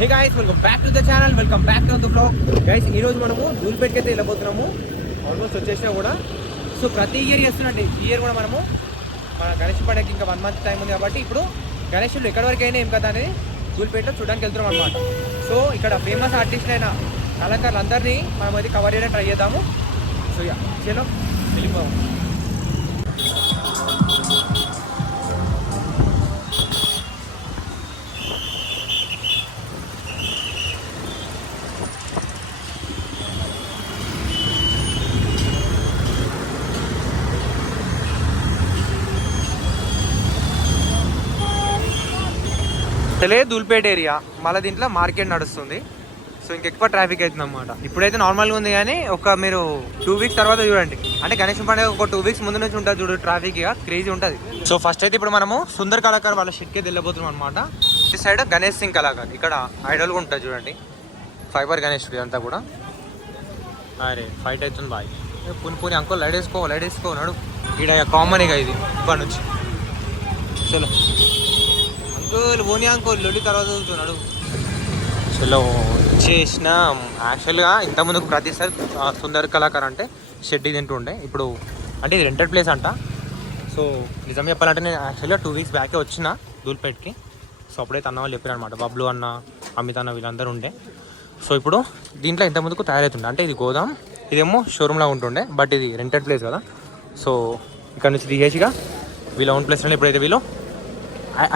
Hey guys, welcome back to the channel, welcome back to the blog. Guys, ఈరోజు మనము ధూల్పేట్కి అయితే వెళ్ళబోతున్నాము. Almost వచ్చేసినా కూడా. సో ప్రతి ఇయర్ చేస్తున్నట్టు ఈ ఇయర్ కూడా మనము మన గణేష్ పండుగకి ఇంకా 1 month టైం ఉంది కాబట్టి ఇప్పుడు గణేషులు ఎక్కడి వరకు అయినా ఏం కదా అనేది ధూల్పేటలో చూడడానికి వెళ్తున్నాం అనమాట. సో ఇక్కడ ఫేమస్ ఆర్టిస్ట్ అయిన కళాకారులు అందరినీ మనం అది కవర్ చేయడానికి ట్రై చేద్దాము. సో చలో వెళ్ళిపోదాం. ధూల్పేట ఏరియా, మళ్ళీ దీంట్లో మార్కెట్ నడుస్తుంది. సో ఇంకెక్కువ ట్రాఫిక్ అవుతుంది అన్నమాట. ఇప్పుడైతే నార్మల్గా ఉంది కానీ మీరు 2 weeks తర్వాత చూడండి. అంటే గణేష్ పండుగ ఒక 2 weeks ముందు నుంచి ఉంటుంది చూడు, ట్రాఫిక్ ఇక క్రేజీ ఉంటుంది. సో ఫస్ట్ అయితే ఇప్పుడు మనము సుందర్ కళాకారు వాళ్ళ షెడ్కి వెళ్ళబోతున్నాం అనమాట. ఈ సైడ్ గణేష్ సింగ్ కళాకారు, ఇక్కడ ఐడల్ కూడా ఉంటుంది చూడండి. ఫైబర్ గణేష్ ఇదంతా కూడా. అరే ఫైట్ అవుతుంది బాయ్. పుని అంకుల్ లైట్ వేసుకో నడు. ఇక్కడ కామన్ ఇక ఇది ఇప్పటి నుంచి. చలో అంకుల్ పోనీ అంకుల్ లొల్లి తర్వాత చూస్తున్నాడు. చలో వచ్చేసినాం. యాక్చువల్గా ఇంతకుముందుకు ప్రతిసారి సుందర్ కళాకారు అంటే షెడ్ తింటూ ఉండే. ఇప్పుడు అంటే ఇది రెంటెడ్ ప్లేస్ అంట. సో నిజం చెప్పాలంటే నేను యాక్చువల్గా 2 weeks బ్యాకే వచ్చిన ధూల్పేట్కి. సో అప్పుడైతే అన్న వాళ్ళు చెప్పారు అనమాట, బబ్లు అన్న, అమిత్ అన్న వీళ్ళందరూ ఉండే. సో ఇప్పుడు దీంట్లో ఇంతకుముందుకు తయారవుతుండే. అంటే ఇది గోదాం, ఇదేమో షోరూమ్లా ఉంటుండే. బట్ ఇది రెంటెడ్ ప్లేస్ కదా. సో ఇక్కడ నుంచి తీసేసిగా వీళ్ళ ఓన్ ప్లేస్లో ఇప్పుడైతే వీళ్ళు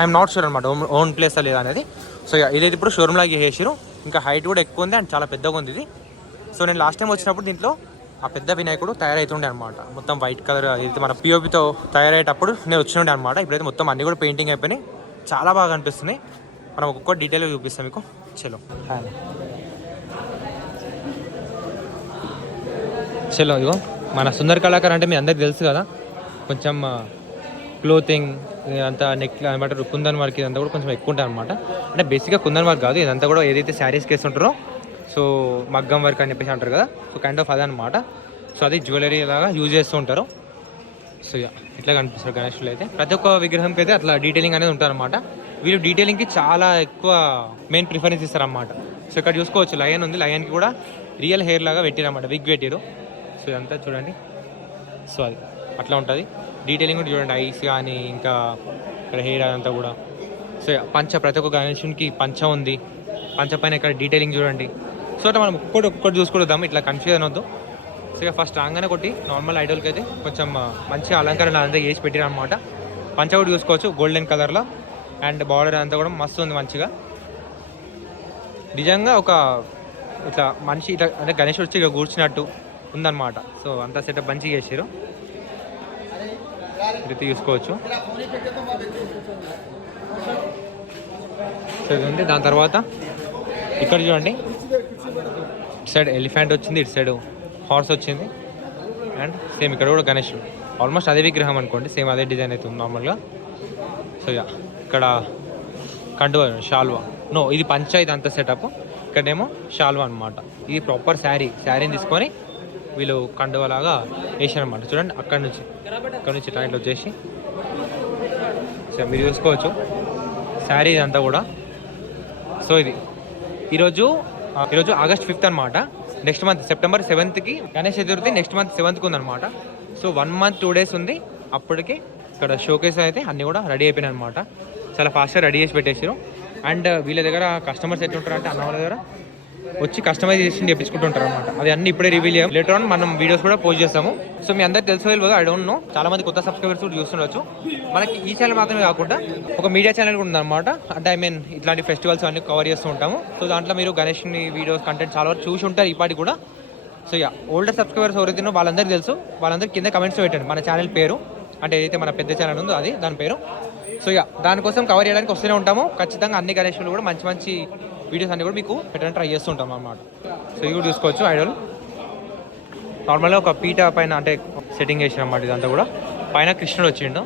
ఐఎమ్ నాట్ షూర్ అనమాట ఓన్ ప్లేస్ లేదా అనేది. సో ఇదైతే ఇప్పుడు షోరూమ్ లాగా చేసారు. ఇంకా హైట్ కూడా ఎక్కువ ఉంది అండ్ చాలా పెద్దగా ఉంది ఇది. సో నేను లాస్ట్ టైం వచ్చినప్పుడు దీంట్లో ఆ పెద్ద వినాయకుడు తయారవుతుండే అనమాట. మొత్తం వైట్ కలర్ అయితే మన పిఓపితో తయారయ్యేటప్పుడు నేను వచ్చిండే అనమాట. ఇప్పుడైతే మొత్తం అన్ని కూడా పెయింటింగ్ అయిపోయినాయి, చాలా బాగా అనిపిస్తున్నాయి. మనం ఒక్కొక్క డీటెయిల్గా చూపిస్తాం మీకు. చలో ఇగో మన సుందర్ కళాకారు అంటే మీ అందరికి తెలుసు కదా. కొంచెం క్లోతింగ్ అంతా నెక్ అనమాట, కుందన్ వర్క్ ఇదంతా కూడా కొంచెం ఎక్కువ ఉంటుంది అనమాట. అంటే బేసిక్గా కుందన్ వర్క్ కాదు, ఇదంతా కూడా ఏదైతే శారీస్కి వేస్తుంటారో సో మగ్గం వర్క్ అని చెప్పేసి అంటారు కదా. సో కైండ్ ఆఫ్ అదనమాట. సో అది జ్యువెలరీ లాగా యూజ్ చేస్తూ ఉంటారు. సో ఇట్లా కనిపిస్తారు గణేష్లు అయితే. ప్రతి ఒక్క విగ్రహంకి అయితే అట్లా డీటెయిలింగ్ అనేది ఉంటారనమాట. వీళ్ళు డీటెయిలింగ్కి చాలా ఎక్కువ మెయిన్ ప్రిఫరెన్స్ ఇస్తారనమాట. సో ఇక్కడ చూసుకోవచ్చు లయన్ ఉంది, లయన్కి కూడా రియల్ హెయిర్ లాగా పెట్టారన్నమాట, విగ్ పెట్టారు. సో ఇదంతా చూడండి. సో అది అట్లా ఉంటుంది. డీటెయిలింగ్ కూడా చూడండి, ఐస్ కానీ ఇంకా ఇక్కడ హెయిర్ అదంతా కూడా. సో పంచ, ప్రతి ఒక్క గణేషునికి పంచ ఉంది. పంచ పైన ఇక్కడ డీటెయిలింగ్ చూడండి. సో అట్లా మనం ఒక్కటి చూసుకుంటాం, ఇట్లా కన్ఫ్యూజ్ అనొద్దు. సో ఇక ఫస్ట్ రాగానే కొట్టి నార్మల్ ఐడల్కి అయితే కొంచెం మంచిగా అలంకరణ అంతా చేసి పెట్టిన అనమాట. పంచ కూడా చూసుకోవచ్చు గోల్డెన్ కలర్లో, అండ్ బార్డర్ అంతా కూడా మస్తు ఉంది మంచిగా. నిజంగా ఒక ఇట్లా మనిషి ఇట్లా అంటే గణేష్ వచ్చి ఇక కూర్చున్నట్టు ఉందన్నమాట. సో అంతా సెటప్ మంచిగా చేసారు, ఇది చూసుకోవచ్చు. సో ఇది ఉంది. దాని తర్వాత ఇక్కడ చూడండి, ఇటు సైడ్ ఎలిఫెంట్ వచ్చింది, ఇటు సైడ్ హార్స్ వచ్చింది. అండ్ సేమ్ ఇక్కడ కూడా గణేష్ ఆల్మోస్ట్ అదే విగ్రహం అనుకోండి, సేమ్ అదే డిజైన్ అవుతుంది నార్మల్గా. సో ఇక్కడ కండువా షాల్వా, ఇది పంచ, ఇది అంత సెటప్. ఇక్కడేమో షాల్వా అనమాట. ఇది ప్రాపర్ శారీని తీసుకొని వీళ్ళు కండువలాగా వేసారనమాట. చూడండి అక్కడ నుంచి టైంట్లో వచ్చేసి సో మీరు చూసుకోవచ్చు శారీ ఇదంతా కూడా. సో ఇది ఈరోజు August 5th అనమాట. Next month September 7th Ganesh Chaturthi, next month 7th ఉందన్నమాట. సో 1 month 2 days ఉంది. అప్పటికి ఇక్కడ షోకేస్ అయితే అన్నీ కూడా రెడీ అయిపోయినాయి అనమాట. చాలా ఫాస్ట్గా రెడీ చేసి పెట్టేసారు. అండ్ వీళ్ళ దగ్గర కస్టమర్స్ ఎట్లా ఉంటారు అంటే అన్న వాళ్ళ దగ్గర వచ్చి కస్టమైజేషన్ చేయించుకుంటూ ఉంటారు అనమాట. అది అన్ని ఇప్పుడే రివీల్ చేయం, లేటర్ ఆన్ మనం వీడియోస్ కూడా పోస్ట్ చేస్తాము. సో మీ అందరికి తెలుసు కదా, ఐ డోంట్ నో, చాలా మంది కొత్త సబ్స్క్రైబర్స్ కూడా చూస్తుండొచ్చు. మనకి ఈ ఛానల్ మాత్రమే కాకుండా ఒక మీడియా ఛానల్ కూడా ఉందన్నమాట. అంటే ఇట్లాంటి ఫెస్టివల్స్ అన్ని కవర్ చేస్తూ ఉంటాము. సో దాంట్లో మీరు గణేష్ని వీడియోస్ కంటెంట్ చాలా వరకు చూసి ఉంటారు ఇప్పటికి కూడా. సో ఓల్డర్ సబ్స్క్రైబర్స్ ఎవరైతే వాళ్ళందరికీ తెలుసు, వాళ్ళందరికీ కింద కమెంట్స్ పెట్టండి మన ఛానల్ పేరు, అంటే ఏదైతే మన పెద్ద ఛానల్ ఉందో అది దాని పేరు. సో దానికోసం కవర్ చేయడానికి వస్తూనే ఉంటాము. ఖచ్చితంగా అన్ని గణేష్లు కూడా మంచి వీడియోస్ అన్ని కూడా మీకు పెట్టడానికి ట్రై చేస్తూ ఉంటాం అన్నమాట. సో ఇది కూడా చూసుకోవచ్చు ఐడల్. నార్మల్గా ఒక పీట పైన అంటే సెట్టింగ్ చేసిన అన్నమాట. ఇదంతా కూడా పైన కృష్ణుడు వచ్చిండు.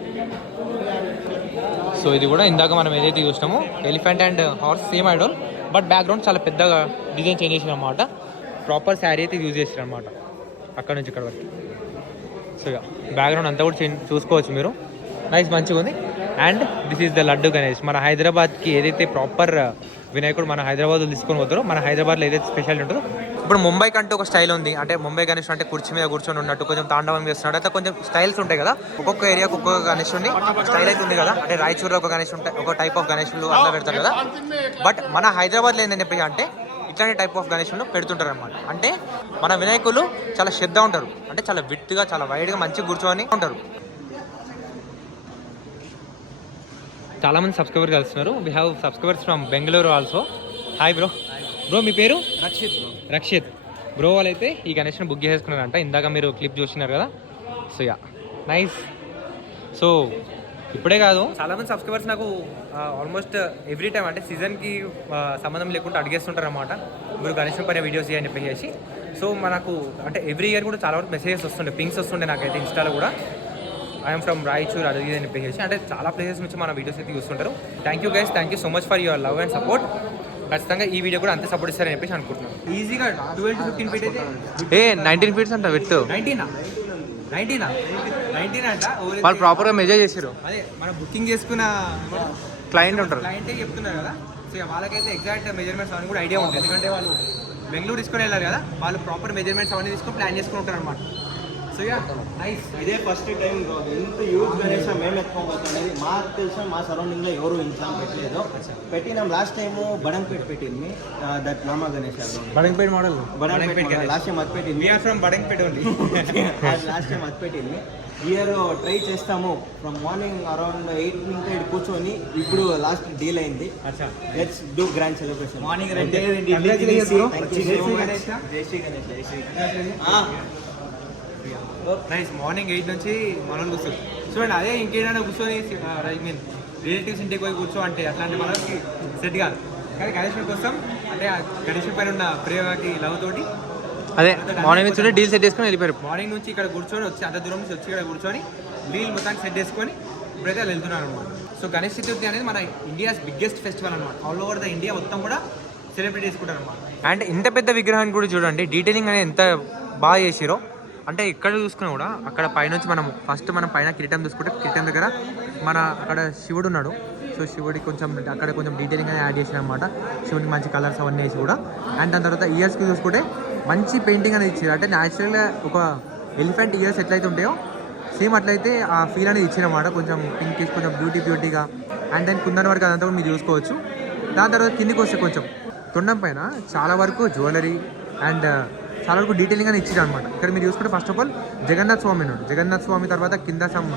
సో ఇది కూడా ఇందాక మనం ఏదైతే చూసినామో elephant and horse same idol, but background చాలా పెద్దగా డిజైన్ చేంజ్ చేసిన అన్నమాట. ప్రాపర్ శారీ అయితే యూజ్ చేసారు అనమాట అక్కడ నుంచి ఇక్కడ వరకు. సో బ్యాక్గ్రౌండ్ అంతా కూడా చూసుకోవచ్చు మీరు, నైస్ మంచిగా ఉంది. And this is the laddu Ganesh. మన హైదరాబాద్కి ఏదైతే ప్రాపర్ వినాయకుడు మన హైదరాబాద్ తీసుకొని పోతారు. మన హైదరాబాద్లో ఏదైతే స్పెషల్ ఉంటుందో, ఇప్పుడు ముంబై కంటే ఒక స్టైల్ ఉంది. అంటే ముంబై గణేష్ అంటే కుర్చీ మీద కూర్చొని ఉన్నట్టు కొంచెం తాండవం చేస్తున్నాడు. అయితే కొంచెం స్టైల్స్ ఉంటాయి కదా, ఒక్కొక్క ఏరియాకి ఒక్కొక్క గణేషుని స్టైల్ అయితే ఉంది కదా. అంటే రాయచూర్లో ఒక గణేష్ ఉంటాయి, ఒక టైప్ ఆఫ్ గణేషులు అట్లా పెడతారు కదా. బట్ మన హైదరాబాద్లో ఏంటని చెప్పి అంటే ఇట్లాంటి టైప్ ఆఫ్ గణేషులు పెడుతుంటారు అనమాట. అంటే మన వినాయకులు చాలా శ్రద్ధ ఉంటారు, అంటే చాలా విత్గా చాలా వైడ్గా మంచిగా కూర్చొని ఉంటారు. చాలా మంది సబ్స్క్రైబర్ కలుస్తున్నారు. We have subscribers from Bengaluru also. Hi bro. Bro మీ పేరు? రక్షిత్ బ్రో. వాళ్ళైతే ఈ గణేష్ని బుక్ చేసుకున్నారంట, ఇందాక మీరు క్లిప్ చూసినారు కదా. So yeah nice. సో ఇప్పుడే కాదు, చాలామంది సబ్స్క్రైబర్స్ నాకు ఆల్మోస్ట్ ఎవ్రీ టైం అంటే సీజన్కి సంబంధం లేకుండా అడిగేస్తుంటారు అనమాట, మీరు గణేష్ పైన వీడియోస్ అని చెప్పేసి. సో మనకు అంటే ఎవ్రీ ఇయర్ కూడా చాలా వరకు మెసేజెస్ వస్తుండే, పింక్స్ వస్తుండే నాకైతే ఇన్స్టాలో కూడా. ఐఎమ్ ఫ్రమ్ రాయచూర్ అది అని చెప్పేసి. అంటే చాలా ప్లేసెస్ నుంచి మన వీడియోస్ అయితే చూస్తుంటారు. Thank you guys, thank you so much for your love and support. ఖచ్చితంగా ఈ వీడియో కూడా అంతే సపోర్ట్ ఇస్తారని చెప్పేసి అనుకుంటున్నాను. ఈజీగా 12 to 15 ఫీట్ అయితే 19 ఫీట్స్ అంట విత్. 19 అంట. వాళ్ళు ప్రాపర్గా మెజర్ చేసారు. అదే మన బుకింగ్ చేసుకున్న క్లయింట్ ఉంటారు, క్లయింటే చెప్తున్నారు కదా. సో వాళ్ళకైతే ఎగ్జాక్ట్ మెజర్మెంట్స్ అవన్నీ కూడా ఐడియా ఉంటుంది, ఎందుకంటే వాళ్ళు బెంగళూరు తీసుకొని వెళ్ళారు కదా. వాళ్ళు ప్రాపర్ మెజర్మెంట్స్ అవన్నీ తీసుకొని ప్లాన్ చేసుకుని ఉంటారు అనమాట. So yeah nice. ఇదే ఫస్ట్ టైం ఇంత యూజ్ గణేష్ మేము ఎత్తుకోబోతున్నది. మాకు తెలిసిన మా సరౌండింగ్లో ఎవరు ఇంట్లో పెట్టలేదు. పెట్టినాం లాస్ట్ టైము బడంగపేట పెట్టింది, that Nama Ganesh Badangpet model. Badangpet last time అది పెట్టింది. We are from Badangpet only. Last time అది పెట్టింది. ఇయర్ ట్రై చేస్తాము. ఫ్రమ్ మార్నింగ్ అరౌండ్ 8 నుంచి కూర్చొని ఇప్పుడు లాస్ట్ డీల్ అయింది. Let's do grand celebration. Morning జై శ్రీ గణేష్. నైస్. మార్నింగ్ 8 నుంచి మనం కూర్చొని చూడండి. అదే ఇంకేదైనా కూర్చొని ఐ మీన్ రిలేటివ్స్ ఇంటికి పోయి కూర్చో అంటే అట్లాంటి మనకి సెట్ కాదు. కానీ గణేష్ కోసం అంటే గణేష్ పైన ఉన్న ప్రేమకి లవ్ తోటి అదే మార్నింగ్ నుంచి డీల్ సెట్ చేసుకొని వెళ్ళిపోయారు. మార్నింగ్ నుంచి ఇక్కడ కూర్చొని వచ్చి అంత దూరం నుంచి వచ్చి ఇక్కడ కూర్చొని డీల్ మొత్తానికి సెట్ చేసుకొని ఇప్పుడైతే వెళ్తున్నారు అనమాట. సో గణేష్ చతుర్థి అనేది మన ఇండియాస్ బిగ్గెస్ట్ ఫెస్టివల్ అనమాట. ఆల్ ఓవర్ ద ఇండియా మొత్తం కూడా సెలబ్రేట్ చేసుకుంటారు అనమాట. అండ్ ఇంత పెద్ద విగ్రహాన్ని కూడా చూడండి, డీటెయిలింగ్ అనేది ఎంత బాగా చేసిరో. అంటే ఇక్కడ చూసుకున్నా కూడా అక్కడ పైనుంచి మనం పైన కిరీటం చూసుకుంటే కిరీటం దగ్గర మన అక్కడ శివుడు ఉన్నాడు. సో శివుడికి కొంచెం అక్కడ కొంచెం డీటెయిలింగ్ అనేది యాడ్ చేసిన అనమాట. శివుడికి మంచి కలర్స్ అవన్నీ వేసి కూడా. అండ్ దాని తర్వాత ఇయర్స్కి చూసుకుంటే మంచి పెయింటింగ్ అనేది ఇచ్చారు. అంటే న్యాచురల్గా ఒక ఎలిఫెంట్ ఇయర్స్ ఎట్లయితే ఉంటాయో సేమ్ అట్లయితే ఆ ఫీల్ అనేది ఇచ్చినమాట. కొంచెం పింకిష్, కొంచెం బ్యూటీగా. అండ్ దాని కుందన్ వరకు అదంతా కూడా మీరు చూసుకోవచ్చు. దాని తర్వాత కిందికి వస్తే కొంచెం తొండం పైన చాలా వరకు జ్యువెలరీ అండ్ చాలా వరకు డీటెయిలింగ్ అని ఇచ్చారు అనమాట. ఇక్కడ మీరు చూసుకుంటే ఫస్ట్ ఆఫ్ ఆల్ జగన్నాథ్ స్వామి ఉన్నాడు. జగన్నాథ్ స్వామి తర్వాత కింద some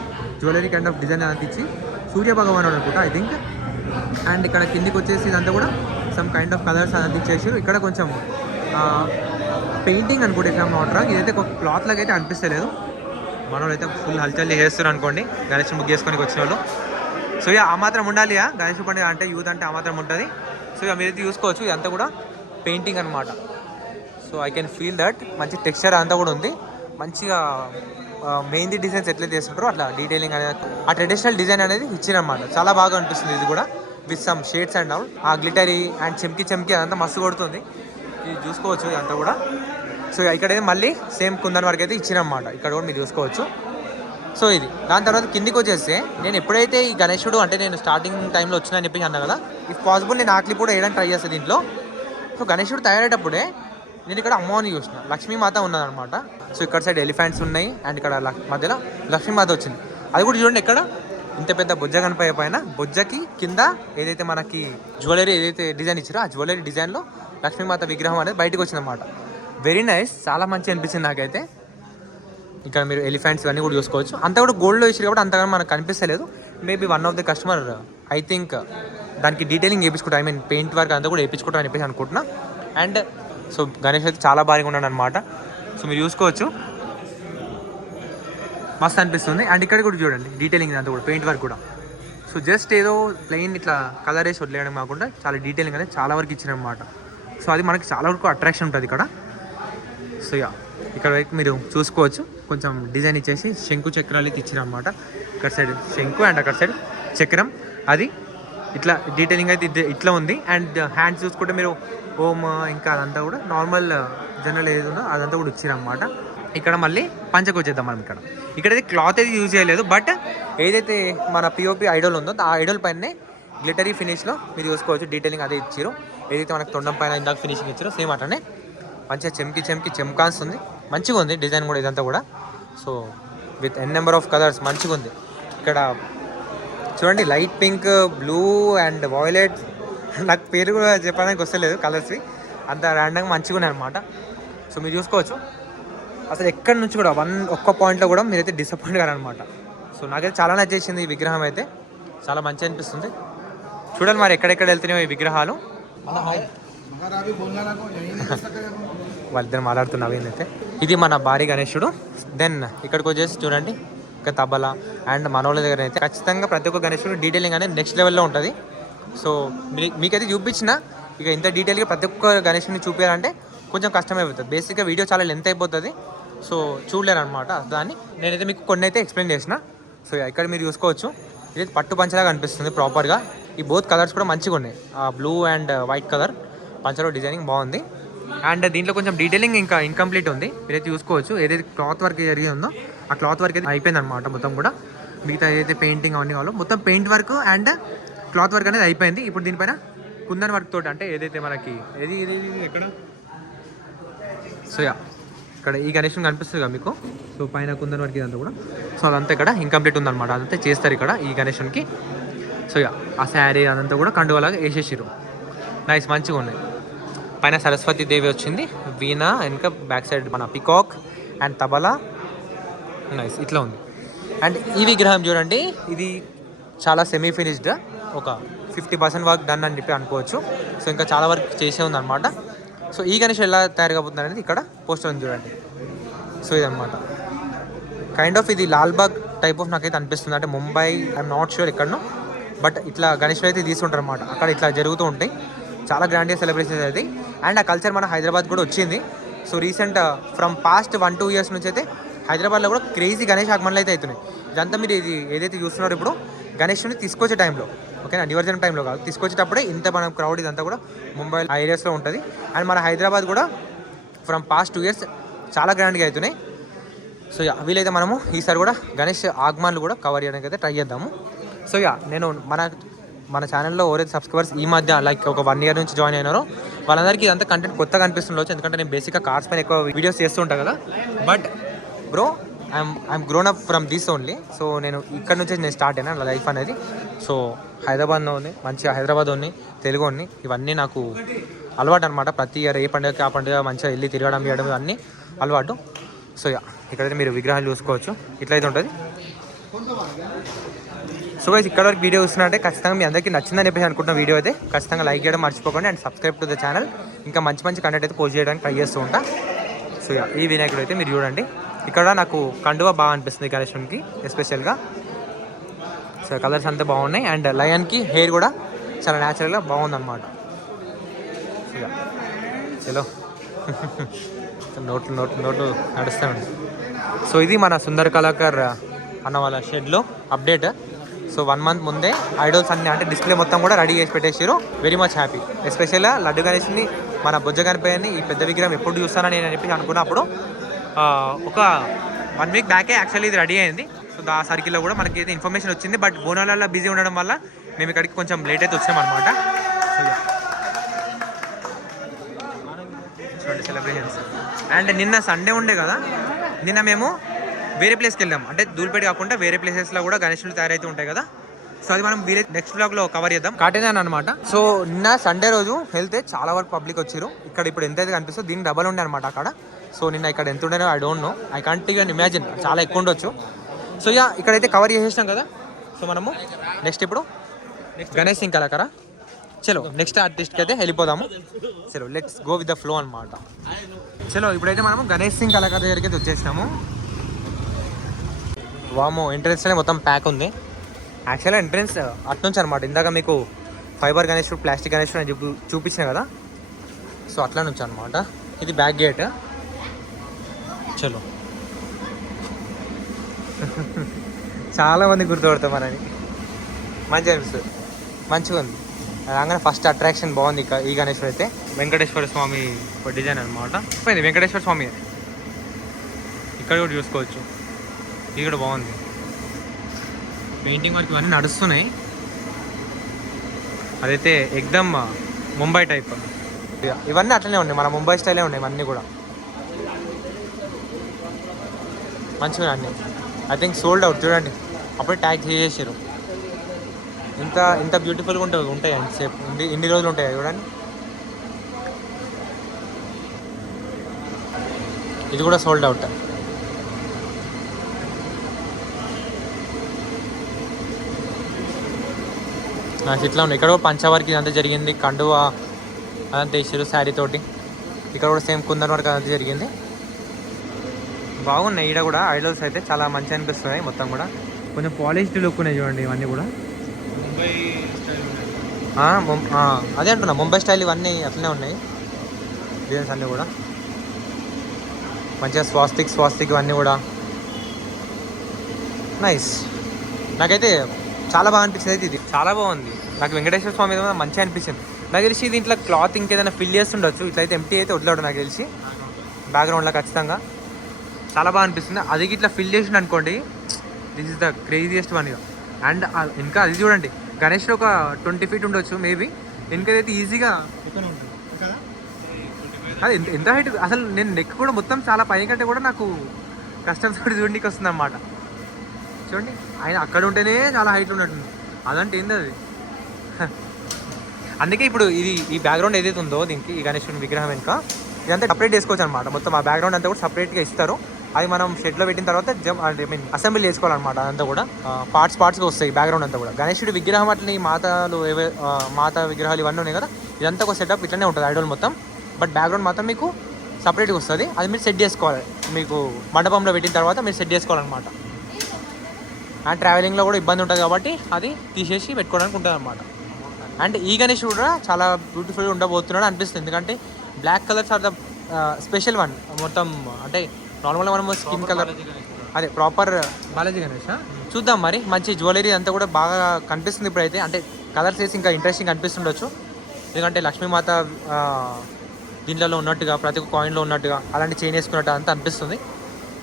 jewellery kind of design అనేది ఇచ్చి సూర్య భగవానుడు అనుకుంటా ఐ థింక్. అండ్ ఇక్కడ కిందికి వచ్చేసి ఇదంతా కూడా సమ్ కైండ్ ఆఫ్ కలర్స్ అనేది ఇచ్చేసారు. ఇక్కడ కొంచెం పెయింటింగ్ అనుకుంటే సమ్ నాట్ రాంగ్. ఇదైతే ఒక క్లాత్ లాగా అయితే అనిపిస్తలేదు. మనోళ్ళు అయితే ఫుల్ హల్చల్ చేస్తారు అనుకోండి గణేష్ బుక్ చేసుకొని వచ్చిన వాళ్ళు. సో ఇక ఆ మాత్రం ఉండాలి గణేష్ పండుగ అంటే యూత్ అంటే ఆ మాత్రం ఉంటుంది. సో ఇక మీరైతే చూసుకోవచ్చు ఇదంతా కూడా పెయింటింగ్ అనమాట. So I can feel that మంచి టెక్స్చర్ అంతా కూడా ఉంది. మంచిగా మెయిన్ది డిజైన్స్ ఎట్లయితే చేస్తుంటారో అట్లా డీటెయిలింగ్ అనేది ఆ ట్రెడిషనల్ డిజైన్ అనేది ఇచ్చినమాట. చాలా బాగా అనిపిస్తుంది ఇది కూడా with some shades and all. ఆ గ్లిటరీ అండ్ చెమ్కి అదంతా మస్తు కొడుతుంది. ఇది చూసుకోవచ్చు ఇదంతా కూడా. సో ఇక్కడైతే మళ్ళీ సేమ్ కుందన్ వరకు అయితే ఇచ్చినమాట. ఇక్కడ కూడా మీరు చూసుకోవచ్చు. సో ఇది దాని తర్వాత కిందికి వచ్చేస్తే నేను ఎప్పుడైతే ఈ గణేశుడు అంటే నేను స్టార్టింగ్ టైంలో వచ్చిందని చెప్పి అన్నా కదా, ఇఫ్ పాసిబుల్ నేను ఆ క్లిప్ కూడా వేయడానికి ట్రై చేస్తాను దీంట్లో. సో గణేశుడు తయారయ్యేటప్పుడే నేను ఇక్కడ అమ్మవారిని చూసిన, లక్ష్మీమాత ఉన్నదనమాట. సో ఇక్కడ సైడ్ ఎలిఫెంట్స్ ఉన్నాయి అండ్ ఇక్కడ మధ్యలో లక్ష్మీమాత వచ్చింది. అది కూడా చూడండి ఎక్కడ ఇంత పెద్ద బొజ్జ కనిపోయే పైన బొజ్జకి కింద ఏదైతే మనకి జ్యువెలరీ ఏదైతే డిజైన్ ఇచ్చారో ఆ జ్యువెలరీ డిజైన్లో లక్ష్మీమాత విగ్రహం అనేది బయటకు వచ్చిందన్నమాట. వెరీ నైస్, చాలా మంచి అనిపించింది నాకైతే. ఇక్కడ మీరు ఎలిఫెంట్స్ అన్నీ కూడా చూసుకోవచ్చు. అంతా కూడా గోల్డ్లో వేసారు కాబట్టి అంతగా మనకు కనిపిస్తలేదు. Maybe one of the customer I think దానికి డీటెయిలింగ్ వేయించుకుంటా, ఐ మీన్ పెయింట్ వర్క్ అంతా కూడా వేయించుకుంటాం అని చెప్పేసి అనుకుంటున్నా. అండ్ సో గణేష్ అయితే చాలా బాగా ఉన్నాడు అనమాట. సో మీరు చూసుకోవచ్చు మస్తు అనిపిస్తుంది. అండ్ ఇక్కడ కూడా చూడండి డీటెయిలింగ్ అంతా కూడా పెయింట్ వర్క్ కూడా. సో జస్ట్ ఏదో ప్లెయిన్ ఇట్లా కలర్ వేసి వదిలేయడం కాకుండా చాలా డీటెయిలింగ్ అనేది చాలా వరకు ఇచ్చినమాట. సో అది మనకి చాలా వరకు అట్రాక్షన్ ఉంటుంది ఇక్కడ. సో యా ఇక్కడ వైపు మీరు చూసుకోవచ్చు కొంచెం డిజైన్ ఇచ్చేసి శంకు చక్రాలు అయితే ఇచ్చిరన్నమాట. ఇక్కడ సైడ్ శంకు అండ్ అక్కడ సైడ్ చక్రం, అది ఇట్లా డీటెయిలింగ్ అయితే ఇట్లా ఉంది. అండ్ హ్యాండ్స్ చూసుకుంటే మీరు ఓమ్ ఇంకా అదంతా కూడా నార్మల్ జనరల్ ఏది ఉందో అదంతా కూడా ఇచ్చిరన్నమాట. ఇక్కడ మళ్ళీ పంచకు వచ్చేద్దాం మనం. ఇక్కడైతే క్లాత్ అయితే యూజ్ చేయలేదు, బట్ ఏదైతే మన పిఓపి ఐడల్ ఉందో ఆ ఐడల్ పైనే గ్లిటరీ ఫినిష్లో మీరు చూసుకోవచ్చు. డీటెయిలింగ్ అదే ఇచ్చారు. ఏదైతే మనకు తొండం పైన ఇందాక ఫినిషింగ్ ఇచ్చారో సేమ్ అట్లనే మంచిగా చెమ్కాన్స్ మంచిగా ఉంది డిజైన్ కూడా ఇదంతా కూడా. So with N number of colours మంచిగా ఉంది. ఇక్కడ చూడండి light pink, blue and violet, నాకు పేరు కూడా చెప్పడానికి వస్తలేదు కలర్స్వి, అంత ర్యాండంగా మంచిగా ఉన్నాయి అనమాట. సో మీరు చూసుకోవచ్చు అసలు ఎక్కడి నుంచి కూడా ఒక్క పాయింట్లో కూడా మీరైతే డిసప్పాయింట్ కారనమాట. సో నాకైతే చాలా నచ్చేసింది ఈ విగ్రహం అయితే, చాలా మంచిగా అనిపిస్తుంది. చూడాలి మరి ఎక్కడెక్కడ వెళ్తున్నాయో ఈ విగ్రహాలు. వాళ్ళిద్దరు మాట్లాడుతున్నారు ఏంటంటే. ఇది మన భారీ గణేశుడు. దెన్ ఇక్కడికి వచ్చేసి చూడండి ఇంకా తబలా అండ్ మనోళ్ళ దగ్గర అయితే ఖచ్చితంగా ప్రతి ఒక్క గణేశుడు డీటెయిలింగ్ అనేది నెక్స్ట్ లెవెల్లో ఉంటుంది. సో మీకైతే చూపించిన ఇక ఇంత డీటెయిల్గా ప్రతి ఒక్క గణేశుడిని చూపించాలంటే కొంచెం కష్టమైపోతుంది. బేసిక్గా వీడియో చాలా లెంత్ అయిపోతుంది, సో చూడలేరు అనమాట. దాన్ని నేనైతే మీకు కొన్ని అయితే ఎక్స్ప్లెయిన్ చేసిన. సో ఇక్కడ మీరు చూసుకోవచ్చు ఇది పట్టు పంచలాగా అనిపిస్తుంది ప్రాపర్గా. ఈ బోత్ కలర్స్ కూడా మంచిగా ఉన్నాయి, బ్లూ అండ్ వైట్ కలర్ పంచలో డిజైనింగ్ బాగుంది. అండ్ దీంట్లో కొంచెం డీటెయిలింగ్ ఇంకా ఇన్కంప్లీట్ ఉంది, మీరైతే చూసుకోవచ్చు. ఏదైతే క్లాత్ వర్క్ జరిగి ఉందో ఆ క్లాత్ వర్క్ అయితే అయిపోయింది అనమాట మొత్తం కూడా. మిగతా ఏదైతే పెయింటింగ్ అవన్నీ కావాలో మొత్తం paint work and cloth work అనేది అయిపోయింది. ఇప్పుడు దీనిపైన కుందన్ వర్క్ తోటి, అంటే ఏదైతే మనకి ఏది ఎక్కడ, సో ఇక్కడ ఈ గణేశుని కనిపిస్తుంది కదా మీకు. సో పైన కుందన్ వర్క్ ఇదంతా కూడా, సో అదంతా ఇక్కడ ఇన్కంప్లీట్ ఉందన్నమాట. అదంతా చేస్తారు ఇక్కడ ఈ గణేశునికి. సో ఆ శారీ అదంతా కూడా కండువలాగా వేసేసారు. నైస్ మంచిగా ఉన్నాయి. పైన సరస్వతి దేవి వచ్చింది, వీణ, వెనుక బ్యాక్ సైడ్ మన పికాక్ అండ్ తబలా. నైస్ ఇట్లా ఉంది. అండ్ ఈ విగ్రహం చూడండి, ఇది చాలా సెమీ ఫినిష్డ్, ఒక 50% వర్క్ డన్ అని చెప్పి అనుకోవచ్చు. సో ఇంకా చాలా వర్క్ చేసే ఉందన్నమాట. సో ఈ గణేష్ ఎలా తయారు కాబోతుంది అనేది ఇక్కడ పోస్టర్ ఉంది చూడండి. సో ఇదన్నమాట కైండ్ ఆఫ్ ఇది లాల్బాగ్ టైప్ ఆఫ్ నాకైతే అనిపిస్తుంది. అంటే ముంబై, ఐఎమ్ నాట్ షూర్ ఎక్కడనో, బట్ ఇట్లా గణేష్లు అయితే తీసుకుంటారు అనమాట. అక్కడ ఇట్లా జరుగుతూ ఉంటాయి, చాలా గ్రాండ్గా సెలబ్రేషన్స్ అయితే. అండ్ ఆ కల్చర్ మన హైదరాబాద్ కూడా వచ్చింది. So recent from past 1-2 years నుంచి అయితే హైదరాబాద్లో కూడా క్రేజీ గణేష్ ఆగమనాలు అయితే అవుతున్నాయి. ఇదంతా మీరు ఇది ఏదైతే చూస్తున్నారో ఇప్పుడు గణేష్ని తీసుకొచ్చే టైంలో, ఓకేనా, నిమజ్జనం టైంలో కాదు, తీసుకొచ్చేటప్పుడే ఇంత మనం క్రౌడ్ ఇదంతా కూడా ముంబై ఆ ఏరియాస్లో ఉంటుంది. అండ్ మన హైదరాబాద్ కూడా ఫ్రమ్ పాస్ట్ 2 ఇయర్స్ చాలా గ్రాండ్గా అవుతున్నాయి. సో వీలైతే మనము ఈసారి కూడా గణేష్ ఆగమనాలు కూడా కవర్ చేయడానికి అయితే ట్రై చేద్దాము. సో నేను మన ఛానల్లో ఎవరైతే సబ్స్క్రైబర్స్ ఈ మధ్య లైక్ ఒక 1 ఇయర్ నుంచి జాయిన్ అయినారో వాళ్ళందరికీ ఇదంతా కంటెంట్ కొత్తగా అనిపిస్తుండొచ్చు, ఎందుకంటే నేను బేసిక్గా కార్స్ పైన ఎక్కువ వీడియోస్ చేస్తూ ఉంటాను కదా. But bro I'm grown up from this only. So నేను ఇక్కడ నుంచి నేను స్టార్ట్ అయినా నా లైఫ్ అనేది. సో హైదరాబాద్లో ఉంది, మంచిగా హైదరాబాద్ ఉంది, తెలుగు ఉంది, ఇవన్నీ నాకు అలవాటు అనమాట. ప్రతి ఇయర్ ఏ పండుగకి ఆ పండుగ మంచిగా వెళ్ళి తిరగడం చేయడం ఇవన్నీ అలవాటు. సో ఇక్కడైతే మీరు విగ్రహాలు చూసుకోవచ్చు, ఇట్లయితే ఉంటుంది. సో గైస్ ఇక్కడ వరకు వీడియో చూస్తున్నట్టే ఖచ్చితంగా మీ అందరికీ నచ్చిందని చెప్పేసి అనుకుంటున్న వీడియో అయితే ఖచ్చితంగా లైక్ చేయడం మర్చిపోకండి. And subscribe to the channel. ఇంకా మంచి మంచి కంటెంట్ అయితే పోస్ట్ చేయడానికి ట్రై చేస్తూ ఉంటా. సో ఈ వినాయకుడు అయితే మీరు చూడండి, ఇక్కడ నాకు కండువా బాగా అనిపిస్తుంది గణేశునికి ఎస్పెషల్గా. సో కలర్స్ అంతా బాగున్నాయి. అండ్ లయన్కి హెయిర్ కూడా చాలా న్యాచురల్గా బాగుందన్నమాట. చలో నోట్లు నడుస్తామండి. సో ఇది మన సుందర్ కళాకర్ అన్న వాళ్ళ షెడ్లో అప్డేట్. సో 1 మంత్ ముందే ఐడల్స్ అన్ని అంటే డిస్ప్లే మొత్తం కూడా రెడీ చేసి పెట్టేసారు. Very much happy. ఎస్పెషల్గా లడ్డు గణేష్ని మన బొజ్జ గణపయ్యని ఈ పెద్ద విగ్రహం ఎప్పుడు చూస్తానని నేను చెప్పి అనుకున్నప్పుడు ఒక 1 వీక్ బ్యాకే యాక్చువల్లీ ఇది రెడీ అయింది. సో ఆ సర్కిల్లో కూడా మనకి అయితే ఇన్ఫర్మేషన్ వచ్చింది. బట్ బోనాలలో బిజీ ఉండడం వల్ల మేము ఇక్కడికి కొంచెం లేట్ అయితే వచ్చామన్నమాట. చూడండి సెలబ్రేషన్స్. అండ్ నిన్న సండే ఉండే కదా, నిన్న మేము వేరే ప్లేస్కి వెళ్ళాం. అంటే ధూళిపేట కాకుండా వేరే ప్లేసెస్లో కూడా గణేశులు తయారైతే ఉంటాయి కదా. సో అది మనం వీరే నెక్స్ట్ బ్లాగ్లో కవర్ చేద్దాం. కాటేదాన్ అనమాట. సో నిన్న సండే రోజు వెళ్తే చాలా వరకు పబ్లిక్ వచ్చారు. ఇక్కడ ఇప్పుడు ఎంతైతే కనిపిస్తుందో దీనికి డబల్ ఉండే అనమాట అక్కడ. సో నిన్న ఇక్కడ ఎంత ఉండేనో I don't know, I can't even imagine, చాలా ఎక్కువ ఉండొచ్చు. సో ఇక్కడైతే కవర్ చేసేసినాం కదా. సో మనము నెక్స్ట్ ఇప్పుడు గణేష్ సింగ్ కళాకారా, చలో నెక్స్ట్ ఆర్టిస్ట్కి అయితే వెళ్ళిపోదాము. చలో let's go with the flow అనమాట. చలో ఇప్పుడైతే మనము గణేష్ సింగ్ కళాకార దగ్గరికి అయితే వచ్చేసినాము. వామో ఎంట్రెన్స్లోనే మొత్తం ప్యాక్ ఉంది. యాక్చువల్గా ఎంట్రెన్స్ అట్నుంచి అనమాట. ఇందాక మీకు ఫైబర్ గణేష్, ప్లాస్టిక్ గణేష్ అని చూపించిన కదా, సో అట్లా నుంచి అనమాట. ఇది బ్యాక్ గేట్. చలో చాలా మంది గుర్తుపడతాం మనని, మంచిగా అనిపిస్తుంది, మంచిగా ఉంది. అలాగే ఫస్ట్ అట్రాక్షన్ బాగుంది. ఈ గణేశ్వర్ అయితే వెంకటేశ్వర స్వామి డిజైన్ అనమాట. వెంకటేశ్వర స్వామి ఇక్కడ కూడా చూసుకోవచ్చు, ఇది కూడా బాగుంది. పెయింటింగ్ వర్క్ ఇవన్నీ నడుస్తున్నాయి. అదైతే ఎక్దమ్ ముంబై టైప్. ఇవన్నీ అట్లనే ఉన్నాయి, మన ముంబై స్టైలే ఉన్నాయి ఇవన్నీ కూడా. మంచిగా అన్నీ ఐ థింక్ సోల్డ్ అవుట్. చూడండి అప్పుడే ట్యాగ్ చేసేసారు. ఇంత బ్యూటిఫుల్గా ఉంటాయి సేపు ఇన్ని రోజులు ఉంటాయి చూడండి. ఇది కూడా సోల్డ్ అవుట్. నాకు ఇట్లా ఉన్నాయి. ఇక్కడ కూడా పంచవర్కి ఇదంతా జరిగింది, కండువా అదంతా వేసారు శారీ తోటి. ఇక్కడ కూడా సేమ్ కుందన్ వర్క్ అదంతా జరిగింది. బాగున్నాయి. ఈడ కూడా ఐడల్స్ అయితే చాలా మంచిగా అనిపిస్తున్నాయి. మొత్తం కూడా కొంచెం పాలిష్డ్ లుక్ ఉన్నాయి చూడండి ఇవన్నీ కూడా. ముంబై అదే అంటున్నా, ముంబై స్టైల్ ఇవన్నీ అట్లనే ఉన్నాయి డిజైన్స్ అన్నీ కూడా. మంచిగా స్వాస్తిక్ ఇవన్నీ కూడా నైస్. నాకైతే చాలా బాగా అనిపించింది. అయితే ఇది చాలా బాగుంది. నాకు వెంకటేశ్వర స్వామి మీద మంచిగా అనిపించింది. నాకు తెలిసి దీంట్లో క్లాత్ ఇంకేదైనా ఫిల్ చేస్తుండొచ్చు. ఇట్లయితే ఎంటీ అయితే వదిలేడు నాకు తెలిసి బ్యాక్గ్రౌండ్లో ఖచ్చితంగా. చాలా బాగా అనిపిస్తుంది. అది ఇట్లా ఫిల్ చేసిండు అనుకోండి, this is the craziest one. And ఇంకా అది చూడండి, గణేష్లో ఒక 20 feet ఉండొచ్చు మేబీ. వెనకదైతే ఈజీగా ఎక్కువనే ఉంటుంది కదా. అది ఎంత హైట్ అసలు. నేను నెక్ కూడా మొత్తం చాలా పై కంటే కూడా నాకు కస్టమ్స్ కూడా చూడడానికి వస్తుంది అన్నమాట. చూడండి ఆయన అక్కడ ఉంటేనే చాలా హైట్ ఉన్నట్టుంది. అదంటే ఏంది అది. అందుకే ఇప్పుడు ఈ బ్యాక్గ్రౌండ్ ఏదైతే ఉందో దీనికి, ఈ గణేశుని విగ్రహం వెనుక ఇదంతా సపరేట్ చేసుకోవచ్చు అనమాట. మొత్తం ఆ బ్యాక్గ్రౌండ్ అంతా కూడా సపరేట్గా ఇస్తారు. అది మనం షెడ్లో పెట్టిన తర్వాత అసెంబ్లీ చేసుకోవాలన్నమాట. అదంతా కూడా పార్ట్స్గా వస్తాయి బ్యాక్గ్రౌండ్ అంతా కూడా. గణేశుడి విగ్రహం అట్లని మాత విగ్రహాలు ఇవన్నీ ఉన్నాయి కదా, ఇదంతా ఒక సెటప్ ఇట్లనే ఉంటుంది ఐడల్ మొత్తం. బట్ బ్యాక్గ్రౌండ్ మాత్రం మీకు సపరేట్గా వస్తుంది. అది మీరు సెట్ చేసుకోవాలి. మీకు మండపంలో పెట్టిన తర్వాత మీరు సెట్ చేసుకోవాలన్నమాట. అండ్ ట్రావెలింగ్లో కూడా ఇబ్బంది ఉంటుంది కాబట్టి అది తీసేసి పెట్టుకోవడానికి ఉంటుంది అనమాట. అండ్ ఈ గణేష్ కూడా చాలా బ్యూటిఫుల్గా ఉండబోతున్నాడు అనిపిస్తుంది. ఎందుకంటే black colours are the special one. మొత్తం అంటే నార్మల్గా మనం స్కిన్ కలర్ అదే ప్రాపర్ బాలాజీ గణేష్. చూద్దాం మరి. మంచి జ్యువెలరీ అంతా కూడా బాగా కనిపిస్తుంది ఇప్పుడైతే. అంటే కలర్స్ వేసి ఇంకా ఇంట్రెస్టింగ్ అనిపిస్తుండొచ్చు. ఎందుకంటే లక్ష్మీమాత దీంట్లో ఉన్నట్టుగా, ప్రతి ఒక్క కాయిన్లో ఉన్నట్టుగా అలాంటి చైన్ వేసుకున్నట్టు అంతా అనిపిస్తుంది.